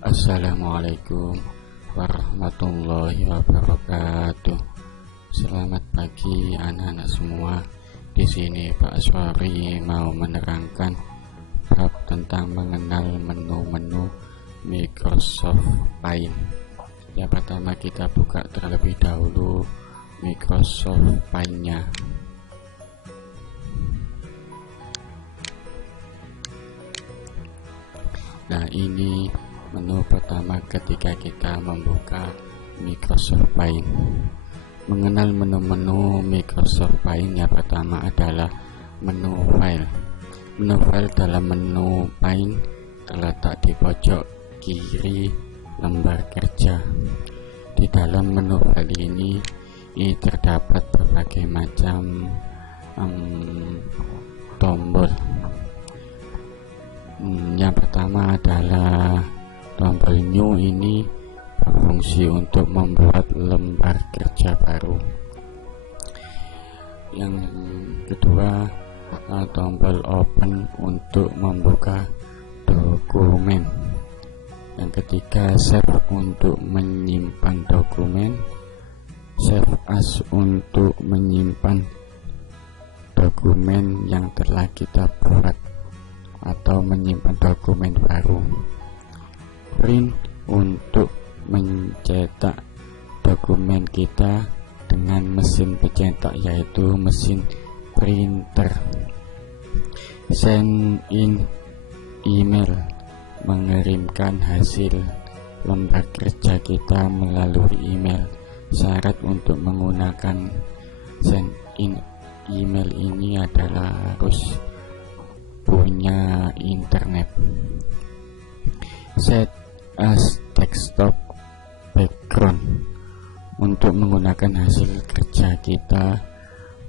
Assalamualaikum warahmatullahi wabarakatuh. Selamat pagi anak-anak semua. Di sini Pak Aswari mau menerangkan bab tentang mengenal menu-menu Microsoft Paint. Yang pertama kita buka terlebih dahulu Microsoft Paint-nya. Nah, ini menu pertama ketika kita membuka Microsoft Paint. Mengenal menu-menu Microsoft Paint yang pertama adalah menu file. Menu file dalam menu Paint terletak di pojok kiri lembar kerja. Di dalam menu file ini terdapat berbagai macam tombol. Yang pertama adalah tombol new. Ini berfungsi untuk membuat lembar kerja baru. Yang kedua, tombol open untuk membuka dokumen. Yang ketiga, save untuk menyimpan dokumen. Save as untuk menyimpan dokumen yang telah kita buat atau menyimpan dokumen baru. Print untuk mencetak dokumen kita dengan mesin pencetak, yaitu mesin printer. Send in email, mengirimkan hasil lembar kerja kita melalui email. Syarat untuk menggunakan send in email ini adalah harus punya internet. Set as desktop background, untuk menggunakan hasil kerja kita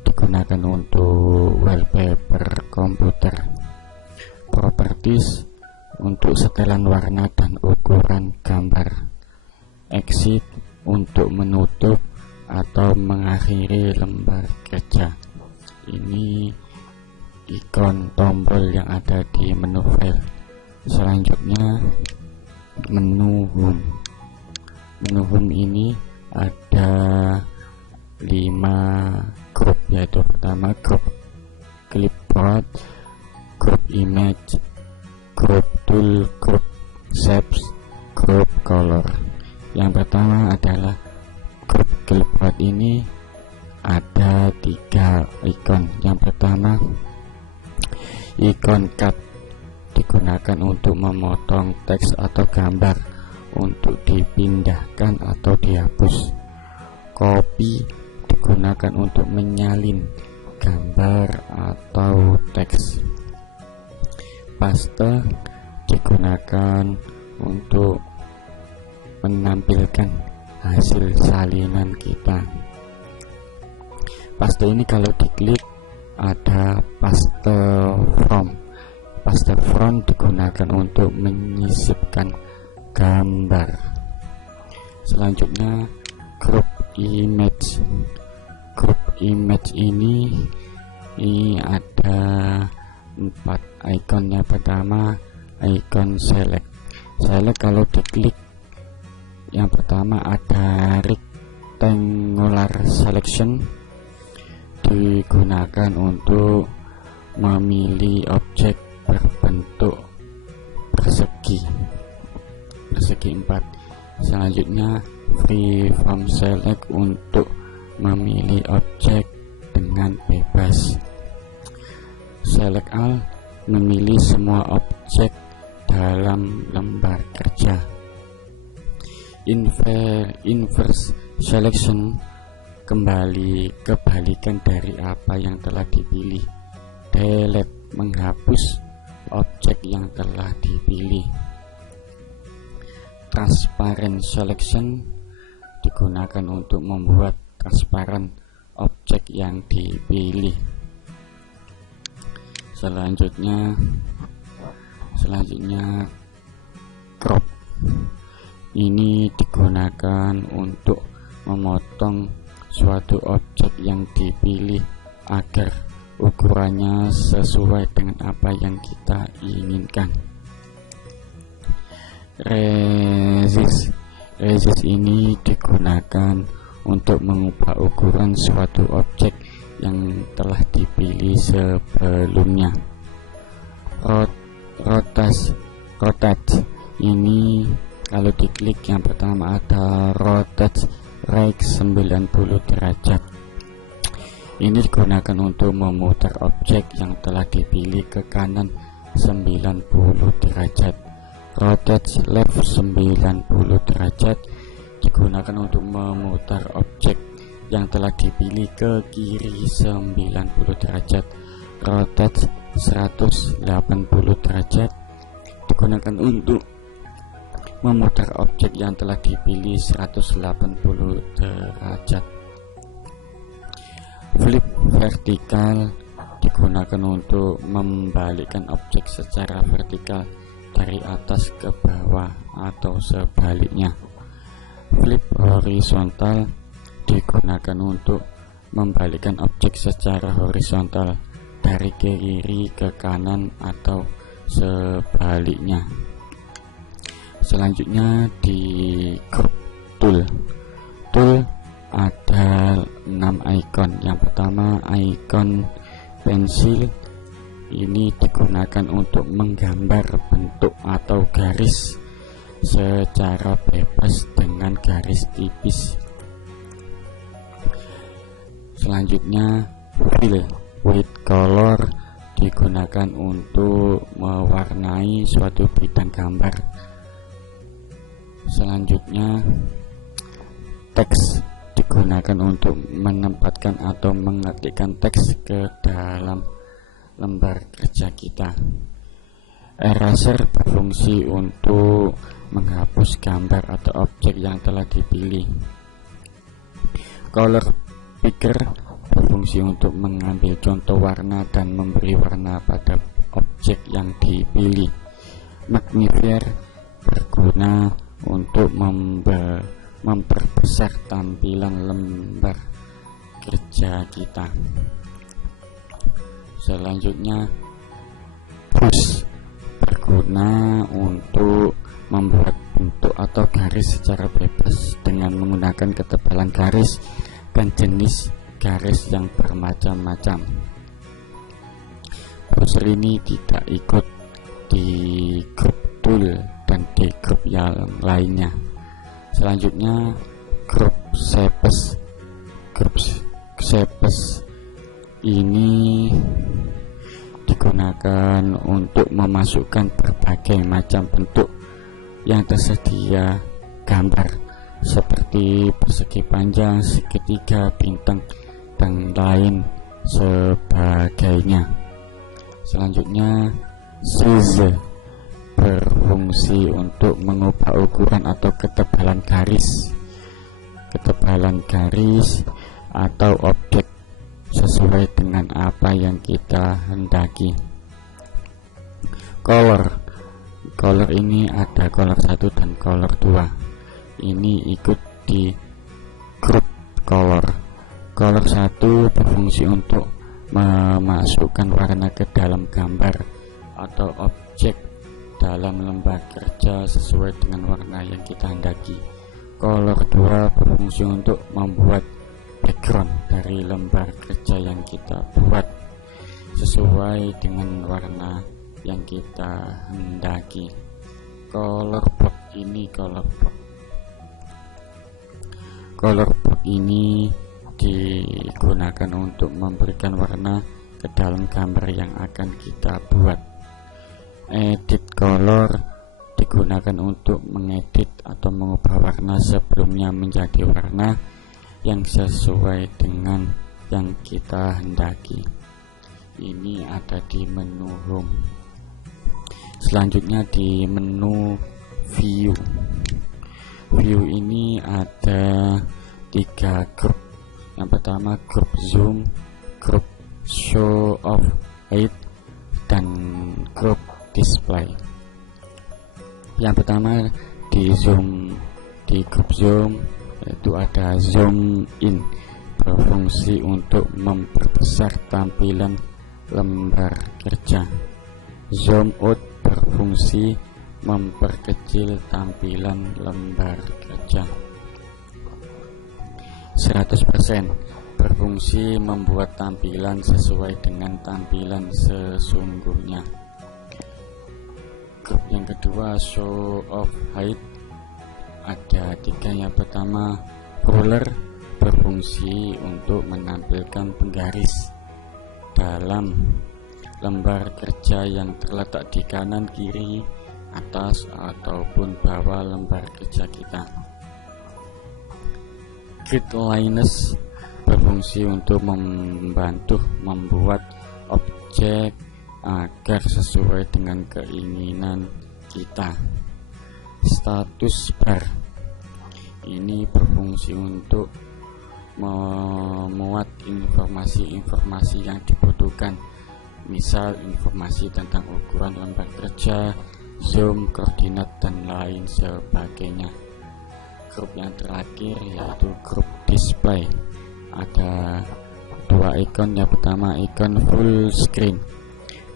digunakan untuk wallpaper komputer. Properties untuk setelan warna dan ukuran gambar. Exit untuk menutup atau mengakhiri lembar kerja. Ini ikon tombol yang ada di menu file. Selanjutnya menu home. Menu home ini ada 5 grup, yaitu pertama grup clipboard, grup image, grup tool, grup shapes, grup color. Yang pertama adalah grup clipboard. Ini ada 3 ikon. Yang pertama, ikon cut digunakan untuk memotong teks atau gambar untuk dipindahkan atau dihapus. Copy digunakan untuk menyalin gambar atau teks. Paste digunakan untuk menampilkan hasil salinan kita. Paste ini kalau diklik ada paste from. Paste from digunakan untuk menyisipkan gambar. Selanjutnya grup image. Grup image ini ada 4 ikon. Yang pertama ikon select. Select kalau diklik, yang pertama ada rectangular selection, digunakan untuk memilih objek berbentuk persegi 4. Selanjutnya freeform select untuk memilih objek dengan bebas. Select all memilih semua objek dalam lembar kerja. Inverse selection kembali kebalikan dari apa yang telah dipilih. Delete menghapus objek yang telah dipilih. Transparent selection digunakan untuk membuat transparan objek yang dipilih. Selanjutnya crop. Ini digunakan untuk memotong suatu objek yang dipilih agar ukurannya sesuai dengan apa yang kita inginkan. Resist ini digunakan untuk mengubah ukuran suatu objek yang telah dipilih sebelumnya. Rotate ini kalau diklik yang pertama ada rotate right 90 derajat. Ini digunakan untuk memutar objek yang telah dipilih ke kanan 90 derajat. Rotate left 90 derajat digunakan untuk memutar objek yang telah dipilih ke kiri 90 derajat. Rotate 180 derajat digunakan untuk memutar objek yang telah dipilih 180 derajat. Flip vertikal digunakan untuk membalikkan objek secara vertikal dari atas ke bawah atau sebaliknya. Flip horizontal digunakan untuk membalikkan objek secara horizontal dari kiri ke kanan atau sebaliknya. Selanjutnya di group tool ada 6 icon. Yang pertama icon pensil, ini digunakan untuk menggambar bentuk atau garis secara bebas dengan garis tipis. Selanjutnya fill with color digunakan untuk mewarnai suatu bidang gambar. Selanjutnya teks digunakan untuk menempatkan atau mengetikkan teks ke dalam lembar kerja kita. Eraser berfungsi untuk menghapus gambar atau objek yang telah dipilih. Color picker berfungsi untuk mengambil contoh warna dan memberi warna pada objek yang dipilih. Magnifier berguna untuk memperbesar tampilan lembar kerja kita. Selanjutnya brush berguna untuk membuat bentuk atau garis secara bebas dengan menggunakan ketebalan garis dan jenis garis yang bermacam-macam. Browser ini tidak ikut di group tool dan di grup yang lainnya. Selanjutnya group shapes ini digunakan untuk memasukkan berbagai macam bentuk yang tersedia gambar seperti persegi panjang, segitiga, bintang, dan lain sebagainya. Selanjutnya size berfungsi untuk mengubah ukuran atau ketebalan garis atau objek sesuai dengan apa yang kita hendaki. Color ini ada color 1 dan color 2. Ini ikut di grup color. Color 1 berfungsi untuk memasukkan warna ke dalam gambar atau objek dalam lembar kerja sesuai dengan warna yang kita hendaki. Color 2 berfungsi untuk membuat background dari lembar kerja yang kita buat sesuai dengan warna yang kita hendaki. Color box ini digunakan untuk memberikan warna ke dalam gambar yang akan kita buat. Edit color digunakan untuk mengedit atau mengubah warna sebelumnya menjadi warna yang sesuai dengan yang kita hendaki. Ini ada di menu home. Selanjutnya di menu view ini ada 3 grup. Yang pertama grup zoom, grup show of height, dan grup display. Yang pertama di grup zoom itu ada zoom in, berfungsi untuk memperbesar tampilan lembar kerja. Zoom out berfungsi memperkecil tampilan lembar kerja. 100% berfungsi membuat tampilan sesuai dengan tampilan sesungguhnya. Grup yang kedua, show of height, ada 3. Yang pertama, ruler, berfungsi untuk menampilkan penggaris dalam lembar kerja yang terletak di kanan, kiri, atas ataupun bawah lembar kerja kita. Grid lines berfungsi untuk membantu membuat objek agar sesuai dengan keinginan kita. Status bar ini berfungsi untuk memuat informasi-informasi yang dibutuhkan, misal informasi tentang ukuran lembar kerja, zoom, koordinat, dan lain sebagainya. Grup yang terakhir yaitu grup display, ada 2 ikon. Yang pertama, ikon full screen,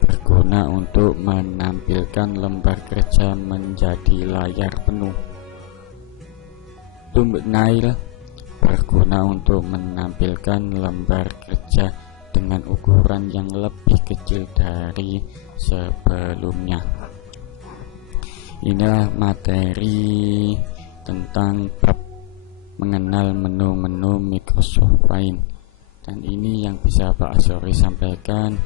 berguna untuk menampilkan lembar kerja menjadi layar penuh. Thumbnail berguna untuk menampilkan lembar kerja dengan ukuran yang lebih kecil dari sebelumnya. Inilah materi tentang bab mengenal menu-menu Microsoft Paint, dan ini yang bisa Pak Asori sampaikan.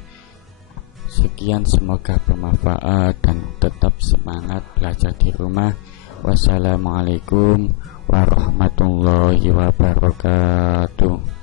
Sekian, semoga bermanfaat dan tetap semangat belajar di rumah. Wassalamualaikum warahmatullahi wabarakatuh.